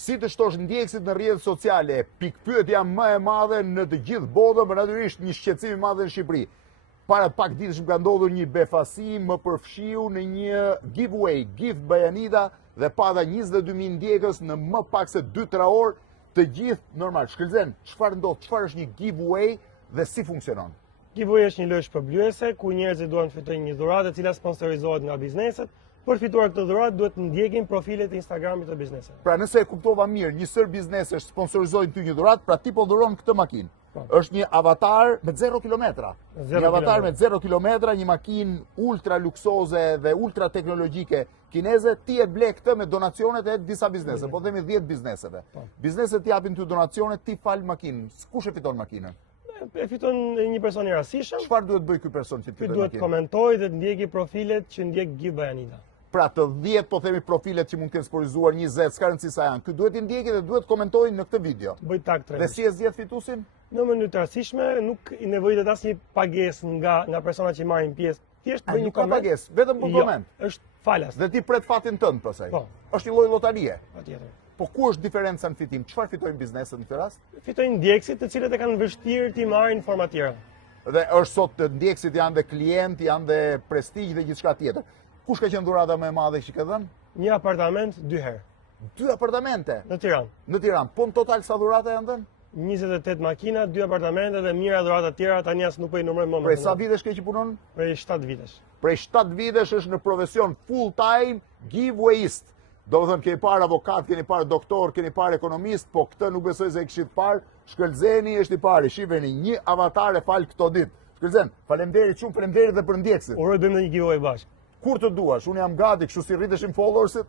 Si të shtosh ndjekësit në rrjetet sociale, pikpyetja më e madhe në të gjithë botën, për natyrisht një shqetësim i madh në Shqipëri. Para pak ditësh më ka ndodhur një befasi më përfshiu në një giveaway, gift by Anita, dhe pata 22.000 ndjekës në më pak se 2-3 orë, të gjithë normal. Shkëlzen, çfarë ndodh, çfarë është një giveaway dhe si funksionon? Giveaway është një lojë shpërblyese ku njerëzit duan të fitojnë një dhuratë e cila sponsorizohet nga bizneset. Për fituar këtë dhuratë duhet të ndjekin profilet e Instagramit të biznesit. Pra nëse e kuptova mirë, një sër biznesesh sponsorizojnë ty një dhuratë, pra ti po dhuron këtë makinë. Është një avatar me 0 kilometra. Një avatar me 0 kilometra, një makinë ultra luksoze dhe ultra teknologjike kineze, ti e ble këtë me donacionet e disa biznese, po themi 10 bizneseve. Bizneset japin ty donacionet, ti fal makinën. Kush e fiton makinën? E fiton një person i rastishëm. Çfarë duhet bëj ky person që të fitojë makinën? Duhet komentojë dhe të ndjeki profilet që ndjek Give by Anita. Pra të 10 po themi profilet që mund të kenë sponsorizuar 20, s'ka rëndësi sa janë. Ky duhet i ndjeki dhe duhet komentojë në këtë video. Bëj tag trend. Dhe si e zgjedh fituesin? Në mënyrë të rastishme, nuk i nevojitet asnjë pagesë nga personat që marrin pjesë. Thjesht bëj një koment. Pagesë, vetëm për koment. Është falas. Dhe ti pret fatin tënd pastaj. Po. Është një lloj llotarie. Patjetër. Po ku është diferenca në fitim? Çfarë fitojnë bizneset në këtë rast? Fitojnë ndjekësit të cilët e kanë vështirë të marrin informa të tjera. Dhe është sot të ndjekësit janë dhe klient, janë dhe prestigj dhe gjithçka tjetër. Kush ka qenë dhurata më e madhe që ke dhënë? Një apartament 2 herë. 2 apartamente? Në Tiranë. Në Tiranë. Po në total sa dhurata janë dhënë? 28 makina, 2 apartamente dhe mira dhurata tjera, tani as nuk po i numëroj më. Prej sa vitesh ke që punon? Prej 7 vitesh. Prej 7 vitesh është në profesion full time giveawayist. Do të thënë keni parë avokat, keni parë doktor, keni parë ekonomist, po këtë nuk besoj se e kishit parë. Shkëlzeni është i pari. Shifeni një avatar e fal këto ditë. Shkëlzen, faleminderit shumë, faleminderit edhe për ndjekësit. Uroj bëjmë një giveaway bashkë. Kur të duash, unë jam gati, kështu si rriteshim followersit.